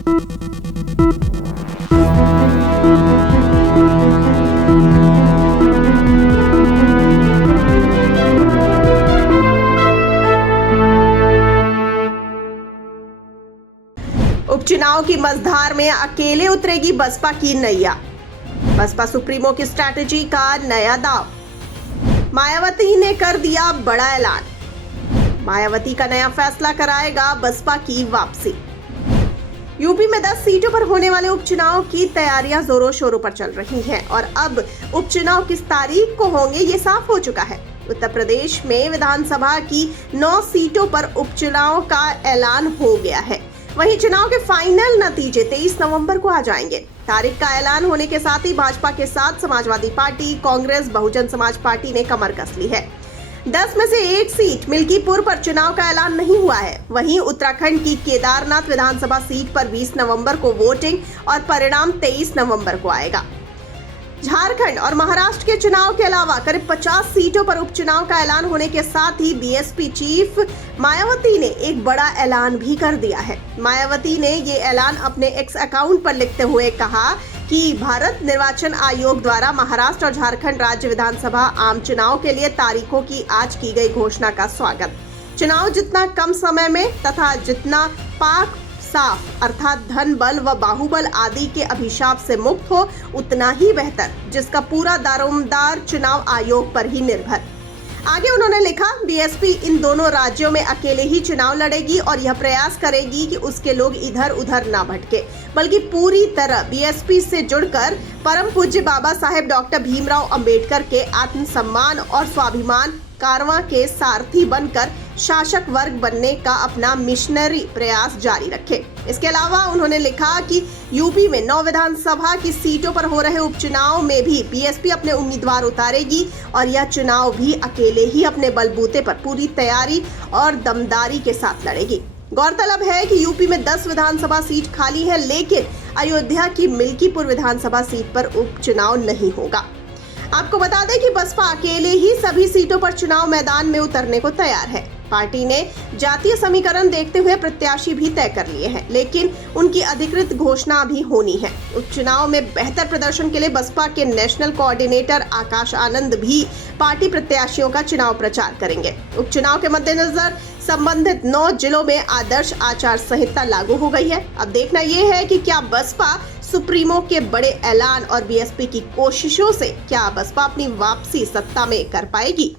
उपचुनाव की मझधार में अकेले उतरेगी बसपा की नैया। बसपा सुप्रीमो की स्ट्रैटेजी का नया दांव। मायावती ने कर दिया बड़ा ऐलान। मायावती का नया फैसला कराएगा बसपा की वापसी। यूपी में 10 सीटों पर होने वाले उपचुनाव की तैयारियां जोरों शोरों पर चल रही हैं और अब उपचुनाव किस तारीख को होंगे ये साफ हो चुका है। उत्तर प्रदेश में विधानसभा की 9 सीटों पर उपचुनाव का ऐलान हो गया है। वहीं चुनाव के फाइनल नतीजे 23 नवंबर को आ जाएंगे। तारीख का ऐलान होने के साथ ही भाजपा के साथ समाजवादी पार्टी, कांग्रेस, बहुजन समाज पार्टी ने कमर कस ली है। 10 में से एक सीट मिल्कीपुर पर चुनाव का ऐलान नहीं हुआ है। वहीं उत्तराखंड की केदारनाथ विधानसभा सीट पर 20 नवंबर को वोटिंग और परिणाम 23 नवंबर को आएगा। झारखंड और महाराष्ट्र के चुनाव के अलावा करीब 50 सीटों पर उपचुनाव का ऐलान होने के साथ ही बीएसपी चीफ मायावती ने एक बड़ा ऐलान भी कर दिया है। मायावती ने ये ऐलान अपने एक्स अकाउंट पर लिखते हुए कहा कि भारत निर्वाचन आयोग द्वारा महाराष्ट्र और झारखंड राज्य विधानसभा आम चुनाव के लिए तारीखों की आज की गई घोषणा का स्वागत। चुनाव जितना कम समय में तथा जितना पाक साफ अर्थात धन बल व बाहुबल आदि के अभिशाप से मुक्त हो उतना ही बेहतर, जिसका पूरा दारोमदार चुनाव आयोग पर ही निर्भर। आगे उन्होंने लिखा, बीएसपी इन दोनों राज्यों में अकेले ही चुनाव लड़ेगी और यह प्रयास करेगी कि उसके लोग इधर उधर ना भटके, बल्कि पूरी तरह बीएसपी से जुड़कर परम पूज्य बाबा साहेब डॉक्टर भीमराव अंबेडकर के आत्मसम्मान और स्वाभिमान कारवां के सारथी बनकर शासक वर्ग बनने का अपना मिशनरी प्रयास जारी रखे। इसके अलावा उन्होंने लिखा कि यूपी में 9 विधानसभा की सीटों पर हो रहे उपचुनाव में भी बीएसपी अपने उम्मीदवार उतारेगी और यह चुनाव भी अकेले ही अपने बलबूते पर पूरी तैयारी और दमदारी के साथ लड़ेगी। गौरतलब है कि यूपी में 10 विधानसभा सीट खाली है, लेकिन अयोध्या की मिल्कीपुर विधानसभा सीट पर उपचुनाव नहीं होगा। आपको बता दें कि बसपा अकेले ही सभी सीटों पर चुनाव मैदान में उतरने को तैयार है। पार्टी ने जातीय समीकरण देखते हुए प्रत्याशी भी तय कर लिए हैं, लेकिन उनकी अधिकृत घोषणा भी होनी है। उपचुनाव में बेहतर प्रदर्शन के लिए बसपा के नेशनल कोऑर्डिनेटर आकाश आनंद भी पार्टी प्रत्याशियों का चुनाव प्रचार करेंगे। उपचुनाव के मद्देनजर संबंधित 9 जिलों में आदर्श आचार संहिता लागू हो गई है। अब देखना यह है कि क्या बसपा सुप्रीमो के बड़े ऐलान और बीएसपी की कोशिशों से क्या बसपा अपनी वापसी सत्ता में कर पाएगी।